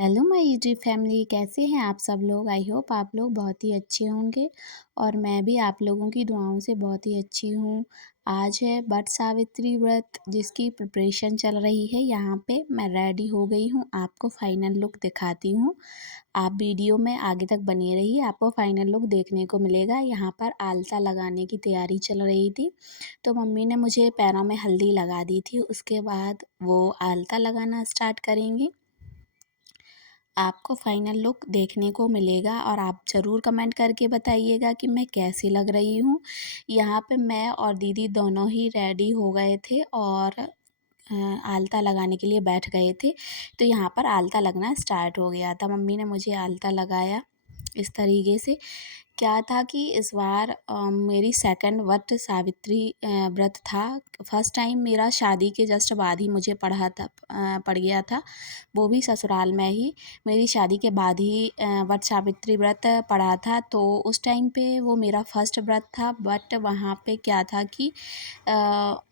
Hello my YouTube family, कैसे हैं आप सब लोग। आई होप आप लोग बहुत ही अच्छे होंगे और मैं भी आप लोगों की दुआओं से बहुत ही अच्छी हूँ। आज है वट सावित्री व्रत जिसकी प्रिपरेशन चल रही है। यहाँ पे मैं रेडी हो गई हूँ, आपको फाइनल लुक दिखाती हूँ। आप वीडियो में आगे तक बने रहिए, आपको फाइनल लुक देखने को मिलेगा। यहाँ पर आलता लगाने की तैयारी चल रही थी, तो मम्मी ने मुझे पैरों में हल्दी लगा दी थी। उसके बाद वो आलता लगाना स्टार्ट करेंगी। आपको फाइनल लुक देखने को मिलेगा और आप ज़रूर कमेंट करके बताइएगा कि मैं कैसी लग रही हूँ। यहाँ पे मैं और दीदी दोनों ही रेडी हो गए थे और आलता लगाने के लिए बैठ गए थे। तो यहाँ पर आलता लगना स्टार्ट हो गया था। मम्मी ने मुझे आलता लगाया इस तरीके से। क्या था कि इस बार मेरी सेकंड वट सावित्री व्रत था। फर्स्ट टाइम मेरा शादी के जस्ट बाद ही मुझे पड़ गया था, वो भी ससुराल में ही। मेरी शादी के बाद ही वट सावित्री व्रत पड़ा था, तो उस टाइम पे वो मेरा फर्स्ट व्रत था। बट वहाँ पे क्या था कि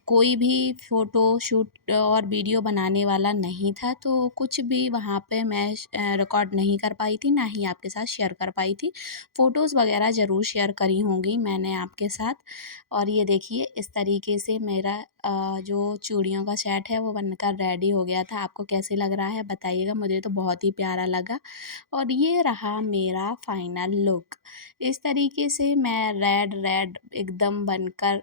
कोई भी फ़ोटो शूट और वीडियो बनाने वाला नहीं था, तो कुछ भी वहाँ पे मैं रिकॉर्ड नहीं कर पाई थी, ना ही आपके साथ शेयर कर पाई थी। फ़ोटोज़ वगैरह ज़रूर शेयर करी होंगी मैंने आपके साथ। और ये देखिए इस तरीके से मेरा जो चूड़ियों का सेट है वो बनकर रेडी हो गया था। आपको कैसे लग रहा है बताइएगा, मुझे तो बहुत ही प्यारा लगा। और ये रहा मेरा फाइनल लुक। इस तरीके से मैं रेड रेड एकदम बनकर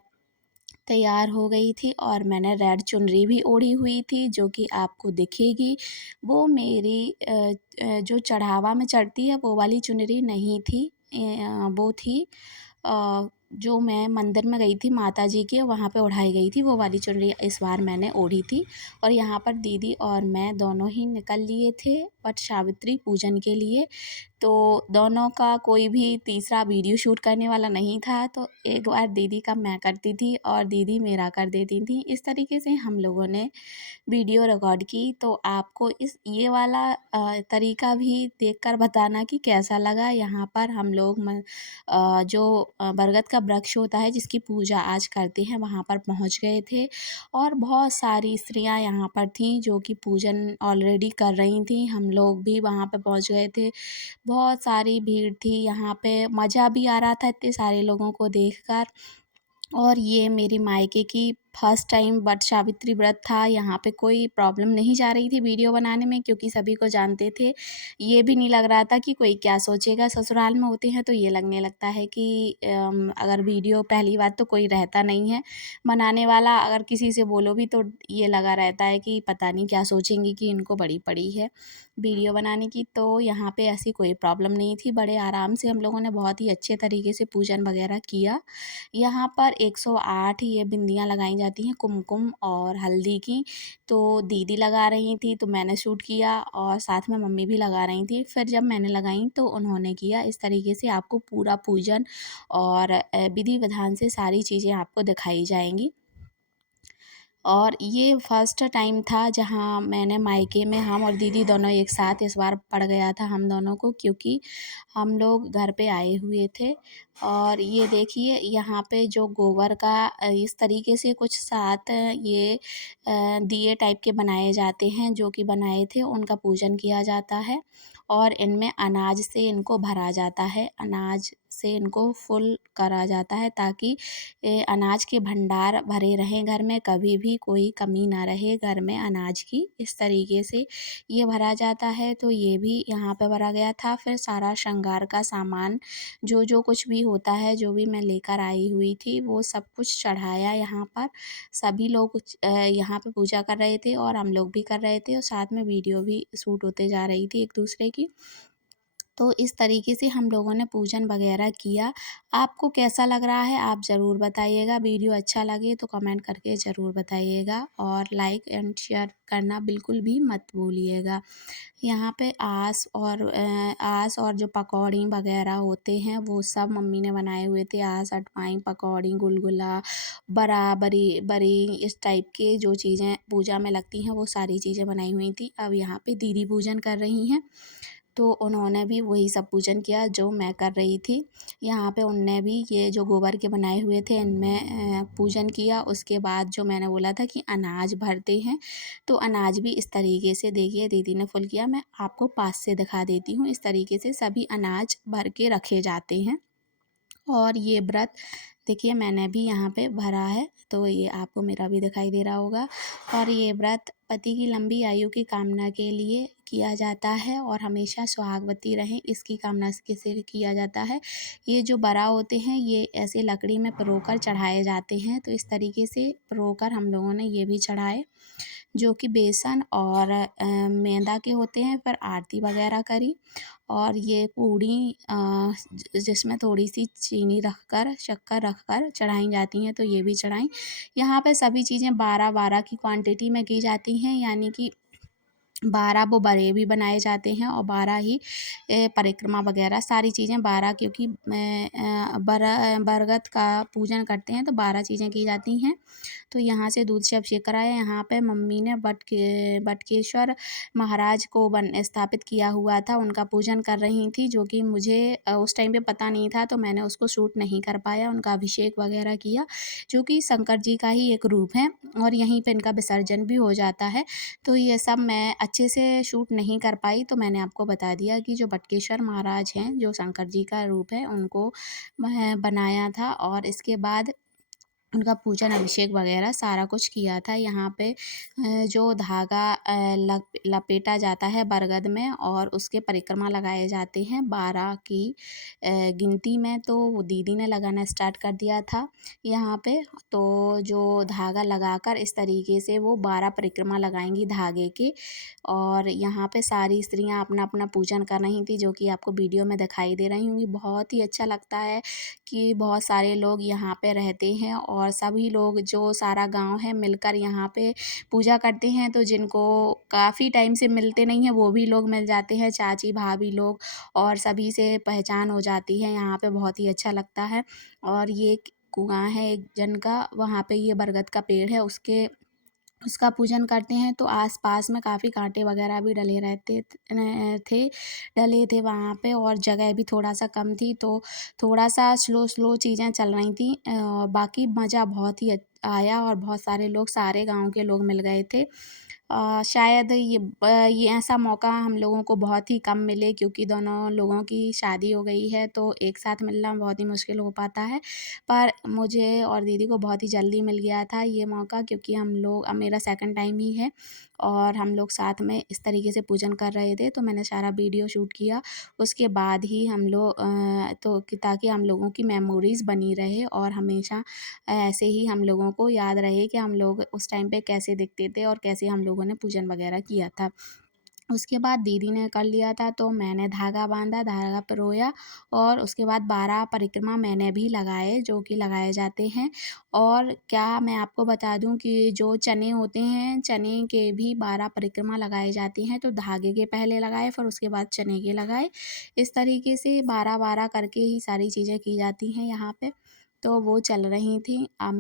तैयार हो गई थी और मैंने रेड चुनरी भी ओढ़ी हुई थी, जो कि आपको दिखेगी। वो मेरी जो चढ़ावा में चढ़ती है वो वाली चुनरी नहीं थी। वो थी जो मैं मंदिर में गई थी माता जी के, वहाँ पे ओढ़ाई गई थी, वो वाली चुनरी इस बार मैंने ओढ़ी थी। और यहाँ पर दीदी और मैं दोनों ही निकल लिए थे वट सावित्री पूजन के लिए। तो दोनों का कोई भी तीसरा वीडियो शूट करने वाला नहीं था, तो एक बार दीदी का मैं करती थी और दीदी मेरा कर देती थी। इस तरीके से हम लोगों ने वीडियो रिकॉर्ड की। तो आपको ये वाला तरीका भी देखकर बताना कि कैसा लगा। यहाँ पर हम लोग जो बरगद का वृक्ष होता है जिसकी पूजा आज करते हैं, वहाँ पर पहुँच गए थे और बहुत सारी स्त्रियाँ यहाँ पर थीं जो कि पूजन ऑलरेडी कर रही थीं। हम लोग भी वहाँ पे पहुँच गए थे। बहुत सारी भीड़ थी यहाँ पे, मज़ा भी आ रहा था इतने सारे लोगों को देखकर। और ये मेरी मायके की फर्स्ट टाइम वट सावित्री व्रत था। यहाँ पे कोई प्रॉब्लम नहीं जा रही थी वीडियो बनाने में, क्योंकि सभी को जानते थे। ये भी नहीं लग रहा था कि कोई क्या सोचेगा। ससुराल में होते हैं तो ये लगने लगता है कि अगर वीडियो, पहली बात तो कोई रहता नहीं है बनाने वाला, अगर किसी से बोलो भी तो ये लगा रहता है कि पता नहीं क्या सोचेंगी कि इनको बड़ी पड़ी है वीडियो बनाने की। तो यहाँ पे ऐसी कोई प्रॉब्लम नहीं थी, बड़े आराम से हम लोगों ने बहुत ही अच्छे तरीके से पूजन वगैरह किया। यहाँ पर 108 ये बिंदियाँ लगाई जाती हैं कुमकुम और हल्दी की। तो दीदी लगा रही थी तो मैंने शूट किया और साथ में मम्मी भी लगा रही थी। फिर जब मैंने लगाई तो उन्होंने किया। इस तरीके से आपको पूरा पूजन और विधि विधान से सारी चीज़ें आपको दिखाई जाएँगी। और ये फर्स्ट टाइम था जहाँ मैंने मायके में हम और दीदी दोनों एक साथ इस बार पड़ गया था हम दोनों को, क्योंकि हम लोग घर पे आए हुए थे। और ये देखिए यहाँ पे जो गोबर का इस तरीके से कुछ 7 ये दिए टाइप के बनाए जाते हैं, जो कि बनाए थे, उनका पूजन किया जाता है। और इनमें अनाज से इनको भरा जाता है, अनाज से इनको फुल करा जाता है, ताकि अनाज के भंडार भरे रहें घर में, कभी भी कोई कमी ना रहे घर में अनाज की। इस तरीके से ये भरा जाता है। तो ये भी यहाँ पे भरा गया था। फिर सारा श्रृंगार का सामान जो कुछ भी होता है, जो भी मैं लेकर आई हुई थी, वो सब कुछ चढ़ाया यहाँ पर। सभी लोग यहाँ पे पूजा कर रहे थे और हम लोग भी कर रहे थे और साथ में वीडियो भी शूट होते जा रही थी एक दूसरे की। तो इस तरीके से हम लोगों ने पूजन वगैरह किया। आपको कैसा लग रहा है आप ज़रूर बताइएगा। वीडियो अच्छा लगे तो कमेंट करके ज़रूर बताइएगा और लाइक एंड शेयर करना बिल्कुल भी मत भूलिएगा। यहाँ पे आस और जो पकौड़ी वगैरह होते हैं वो सब मम्मी ने बनाए हुए थे। आस, अटवाई, पकौड़ी, गुलगुला, बरी इस टाइप के जो चीज़ें पूजा में लगती हैं वो सारी चीज़ें बनाई हुई थी। अब यहाँ पे दीदी पूजन कर रही हैं। तो उन्होंने भी वही सब पूजन किया जो मैं कर रही थी। यहाँ पे उनने भी ये जो गोबर के बनाए हुए थे इनमें पूजन किया। उसके बाद जो मैंने बोला था कि अनाज भरते हैं, तो अनाज भी इस तरीके से देखिए दीदी ने फुल किया। मैं आपको पास से दिखा देती हूँ। इस तरीके से सभी अनाज भर के रखे जाते हैं। और ये व्रत देखिए मैंने भी यहाँ पे भरा है, तो ये आपको मेरा भी दिखाई दे रहा होगा। और ये व्रत पति की लंबी आयु की कामना के लिए किया जाता है और हमेशा सुहागवती रहें इसकी कामना से किया जाता है। ये जो बरा होते हैं ये ऐसे लकड़ी में पिरोकर चढ़ाए जाते हैं, तो इस तरीके से पिरोकर हम लोगों ने ये भी चढ़ाए, जो कि बेसन और मैदा के होते हैं। फिर आरती वगैरह करी और ये पूड़ी जिसमें थोड़ी सी चीनी रखकर शक्कर रखकर चढ़ाई जाती हैं, तो ये भी चढ़ाई। यहाँ पे सभी चीज़ें 12-12 की क्वांटिटी में की जाती हैं, यानी कि 12 वो बड़े भी बनाए जाते हैं और 12 ही परिक्रमा वगैरह सारी चीज़ें 12, क्योंकि बरगद का पूजन करते हैं तो 12 चीज़ें की जाती हैं। तो यहाँ से दूध से अभिषेक कराया। यहाँ पे मम्मी ने बटकेश्वर महाराज को स्थापित किया हुआ था, उनका पूजन कर रही थी, जो कि मुझे उस टाइम पे पता नहीं था, तो मैंने उसको शूट नहीं कर पाया। उनका अभिषेक वगैरह किया, जो कि शंकर जी का ही एक रूप है और यहीं पे इनका विसर्जन भी हो जाता है। तो ये सब मैं अच्छे से शूट नहीं कर पाई, तो मैंने आपको बता दिया कि जो बटकेश्वर महाराज हैं, जो शंकर जी का रूप है, उनको बनाया था और इसके बाद उनका पूजन अभिषेक वगैरह सारा कुछ किया था। यहाँ पे जो धागा लपेटा जाता है बरगद में और उसके परिक्रमा लगाए जाते हैं 12 की गिनती में, तो वो दीदी ने लगाना स्टार्ट कर दिया था यहाँ पे। तो जो धागा लगाकर इस तरीके से वो 12 परिक्रमा लगाएंगी धागे की, और यहाँ पे सारी स्त्रियाँ अपना अपना पूजन कर रही थी, जो कि आपको वीडियो में दिखाई दे रही होंगी। बहुत ही अच्छा लगता है कि बहुत सारे लोग यहाँ पे रहते हैं और सभी लोग जो सारा गांव है मिलकर यहाँ पे पूजा करते हैं। तो जिनको काफ़ी टाइम से मिलते नहीं हैं वो भी लोग मिल जाते हैं, चाची भाभी लोग, और सभी से पहचान हो जाती है। यहाँ पे बहुत ही अच्छा लगता है। और ये कुआं है एक जन का, वहाँ पे ये बरगद का पेड़ है, उसका पूजन करते हैं। तो आस-पास में काफ़ी कांटे वगैरह भी डले रहते थे डले थे वहाँ पे, और जगह भी थोड़ा-सा कम थी, तो थोड़ा-सा स्लो चीज़ें चल रही थी। बाकी मज़ा बहुत ही आया और बहुत सारे लोग, सारे गाँव के लोग मिल गए थे। शायद ये ऐसा मौका हम लोगों को बहुत ही कम मिले, क्योंकि दोनों लोगों की शादी हो गई है, तो एक साथ मिलना बहुत ही मुश्किल हो पाता है। पर मुझे और दीदी को बहुत ही जल्दी मिल गया था ये मौका, क्योंकि हम लोग, अब मेरा सेकंड टाइम ही है और हम लोग साथ में इस तरीके से पूजन कर रहे थे, तो मैंने सारा वीडियो शूट किया। उसके बाद ही हम लोग तो कि ताकि हम लोगों की मेमोरीज़ बनी रहे और हमेशा ऐसे ही हम लोगों को याद रहे कि हम लोग उस टाइम पे कैसे दिखते थे और कैसे हम लोगों ने पूजन वगैरह किया था। उसके बाद दीदी ने कर लिया था, तो मैंने धागा बाँधा, धागा पिरोया और उसके बाद 12 परिक्रमा मैंने भी लगाए, जो कि लगाए जाते हैं। और क्या मैं आपको बता दूँ कि जो चने होते हैं, चने के भी 12 परिक्रमा लगाए जाते हैं, तो धागे के पहले लगाए, फिर उसके बाद चने के लगाए। इस तरीके से 12-12 करके ही सारी चीज़ें की जाती हैं यहाँ पे। तो वो चल रही थी। अब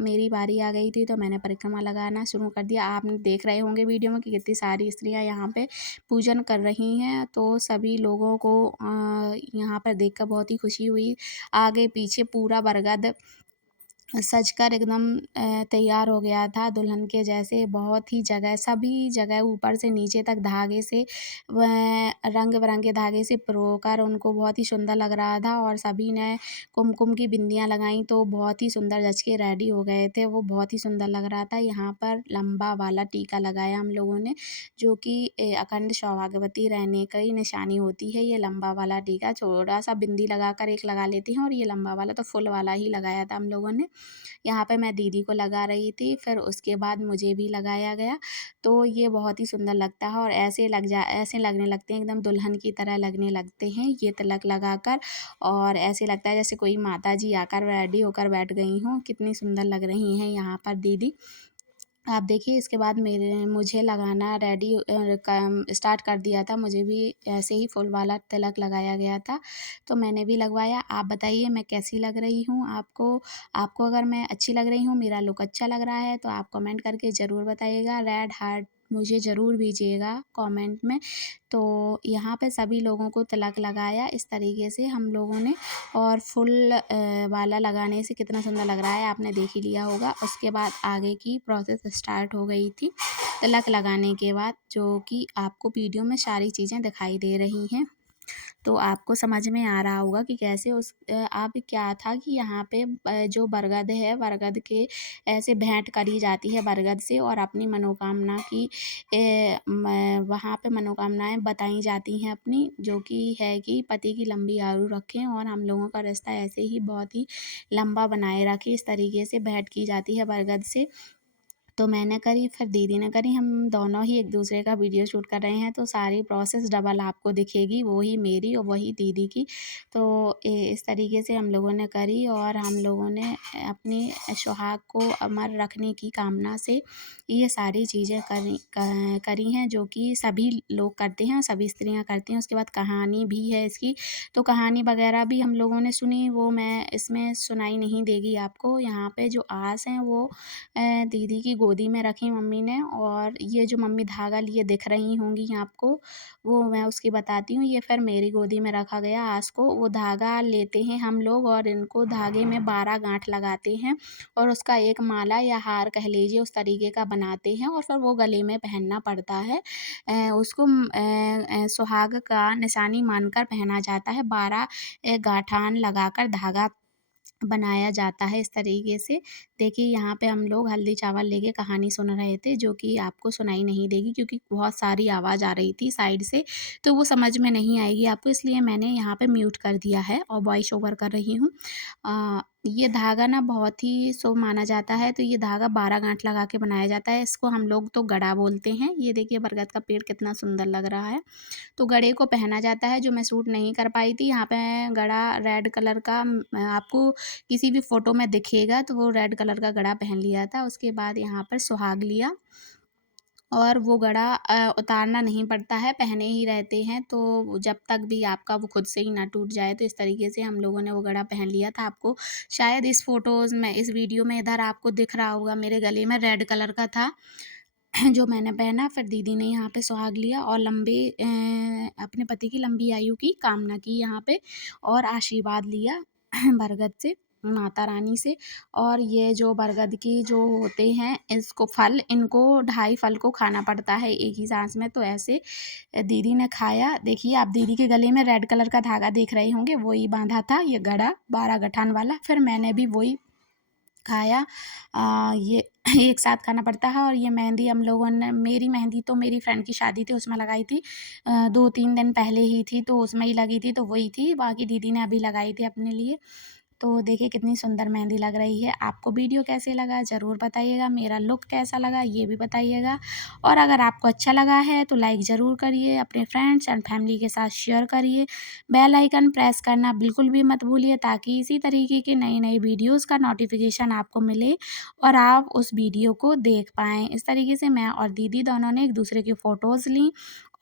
मेरी बारी आ गई थी, तो मैंने परिक्रमा लगाना शुरू कर दिया। आप देख रहे होंगे वीडियो में कि कितनी सारी स्त्रियाँ यहाँ पे पूजन कर रही हैं, तो सभी लोगों को यहाँ पर देखकर बहुत ही खुशी हुई। आगे पीछे पूरा बरगद सजकर एकदम तैयार हो गया था दुल्हन के जैसे। बहुत ही जगह, सभी जगह ऊपर से नीचे तक धागे से रंग-बिरंगे धागे से पिरोकर उनको बहुत ही सुंदर लग रहा था, और सभी ने कुमकुम की बिंदियाँ लगाईं, तो बहुत ही सुंदर जच के रेडी हो गए थे। वो बहुत ही सुंदर लग रहा था। यहाँ पर लंबा वाला टीका लगाया हम लोगों ने, जो कि अखंड सौभाग्यवती रहने की निशानी होती है। ये लंबा वाला टीका, थोड़ा-सा बिंदी लगाकर एक लगा लेते हैं, और ये लंबा वाला तो फुल वाला ही लगाया था हम लोगों ने। यहाँ पे मैं दीदी को लगा रही थी, फिर उसके बाद मुझे भी लगाया गया। तो ये बहुत ही सुंदर लगता है और ऐसे लगने लगते हैं, एकदम दुल्हन की तरह लगने लगते हैं ये तिलक लगाकर, और ऐसे लगता है जैसे कोई माताजी आकर रेडी होकर बैठ गई हों। कितनी सुंदर लग रही हैं यहाँ पर दीदी। आप देखिए, इसके बाद मुझे लगाना रेडी काम स्टार्ट कर दिया था। मुझे भी ऐसे ही फुल वाला तिलक लगाया गया था, तो मैंने भी लगवाया। आप बताइए मैं कैसी लग रही हूँ आपको? आपको अगर मैं अच्छी लग रही हूँ, मेरा लुक अच्छा लग रहा है, तो आप कमेंट करके ज़रूर बताइएगा। रेड हार्ट मुझे ज़रूर भेजिएगा कमेंट में। तो यहाँ पे सभी लोगों को तिलक लगाया इस तरीके से हम लोगों ने, और फुल वाला लगाने से कितना सुंदर लग रहा है आपने देख ही लिया होगा। उसके बाद आगे की प्रोसेस स्टार्ट हो गई थी तिलक लगाने के बाद, जो कि आपको वीडियो में सारी चीज़ें दिखाई दे रही हैं। तो आपको समझ में आ रहा होगा कि कैसे अब क्या था कि यहाँ पे जो बरगद है, बरगद के ऐसे भेंट करी जाती है बरगद से, और अपनी मनोकामना की वहाँ पे मनोकामनाएं बताई जाती हैं अपनी, जो कि है कि पति की लंबी आयु रखें और हम लोगों का रिश्ता ऐसे ही बहुत ही लंबा बनाए रखे। इस तरीके से भेंट की जाती है बरगद से। तो मैंने करी, फिर दीदी ने करी, हम दोनों ही एक दूसरे का वीडियो शूट कर रहे हैं, तो सारी प्रोसेस डबल आपको दिखेगी, वही मेरी और वही दीदी की। तो इस तरीके से हम लोगों ने करी, और हम लोगों ने अपने सुहाग को अमर रखने की कामना से ये सारी चीज़ें करी हैं, जो कि सभी लोग करते हैं, सभी स्त्रियाँ करती हैं। उसके बाद कहानी भी है इसकी, तो कहानी वगैरह भी हम लोगों ने सुनी, वो मैं इसमें सुनाई नहीं देगी आपको। यहाँ पे जो आस हैं वो दीदी की गोदी में रखी मम्मी ने, और ये जो मम्मी धागा लिए दिख रही होंगी आपको, वो मैं उसकी बताती हूँ। ये फिर मेरी गोदी में रखा गया आस को। वो धागा लेते हैं हम लोग और इनको धागे में 12 गांठ लगाते हैं, और उसका एक माला या हार कह लीजिए उस तरीके का बनाते हैं, और फिर वो गले में पहनना पड़ता है। उसको सुहाग का निशानी मानकर पहना जाता है। 12 गांठान लगाकर धागा बनाया जाता है इस तरीके से। देखिए यहाँ पे हम लोग हल्दी चावल लेके कहानी सुन रहे थे, जो कि आपको सुनाई नहीं देगी क्योंकि बहुत सारी आवाज़ आ रही थी साइड से, तो वो समझ में नहीं आएगी आपको, इसलिए मैंने यहाँ पे म्यूट कर दिया है और वॉइस ओवर कर रही हूँ। ये धागा ना बहुत ही शुभ माना जाता है, तो ये धागा 12 गांठ लगा के बनाया जाता है। इसको हम लोग तो गड़ा बोलते हैं। ये देखिए बरगद का पेड़ कितना सुंदर लग रहा है। तो गड़े को पहना जाता है, जो मैं सूट नहीं कर पाई थी। यहाँ पे गड़ा रेड कलर का आपको किसी भी फ़ोटो में दिखेगा, तो वो रेड कलर का गड़ा पहन लिया था। उसके बाद यहाँ पर सुहाग लिया, और वो गड़ा उतारना नहीं पड़ता है, पहने ही रहते हैं, तो जब तक भी आपका वो खुद से ही ना टूट जाए। तो इस तरीके से हम लोगों ने वो गड़ा पहन लिया था। आपको शायद इस फ़ोटोज़ में, इस वीडियो में इधर आपको दिख रहा होगा, मेरे गले में रेड कलर का था जो मैंने पहना। फिर दीदी ने यहाँ पे सुहाग लिया और अपने पति की लंबी आयु की कामना की यहाँ पे, और आशीर्वाद लिया बरगद से, माता रानी से। और ये जो बरगद की जो होते हैं, इसको फल, इनको 2.5 फल को खाना पड़ता है एक ही सांस में। तो ऐसे दीदी ने खाया। देखिए आप दीदी के गले में रेड कलर का धागा देख रहे होंगे, वही बांधा था, ये गड़ा 12 गठान वाला। फिर मैंने भी वही खाया। ये एक साथ खाना पड़ता है। और ये मेहंदी हम लोगों ने, मेरी मेहंदी तो मेरी फ्रेंड की शादी थी उसमें लगाई थी, 2-3 दिन पहले ही थी, तो उसमें ही लगी थी, तो वही थी। बाकी दीदी ने अभी लगाई थी अपने लिए। तो देखिए कितनी सुंदर मेहंदी लग रही है। आपको वीडियो कैसे लगा ज़रूर बताइएगा, मेरा लुक कैसा लगा ये भी बताइएगा, और अगर आपको अच्छा लगा है तो लाइक ज़रूर करिए, अपने फ्रेंड्स एंड फैमिली के साथ शेयर करिए, बेल आइकन प्रेस करना बिल्कुल भी मत भूलिए, ताकि इसी तरीके के नई नई वीडियोज़ का नोटिफिकेशन आपको मिले और आप उस वीडियो को देख पाएँ। इस तरीके से मैं और दीदी दोनों ने एक दूसरे की फ़ोटोज़ लीं,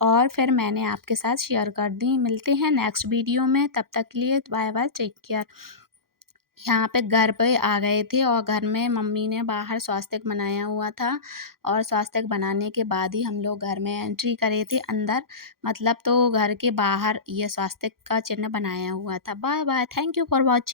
और फिर मैंने आपके साथ शेयर कर दी। मिलते हैं नेक्स्ट वीडियो में, तब तक के लिए बाय बाय, टेक केयर। यहाँ पे घर पे आ गए थे, और घर में मम्मी ने बाहर स्वास्तिक बनाया हुआ था, और स्वास्तिक बनाने के बाद ही हम लोग घर में एंट्री करे थे अंदर, मतलब तो घर के बाहर ये स्वास्तिक का चिन्ह बनाया हुआ था। Bye bye, thank you for watching.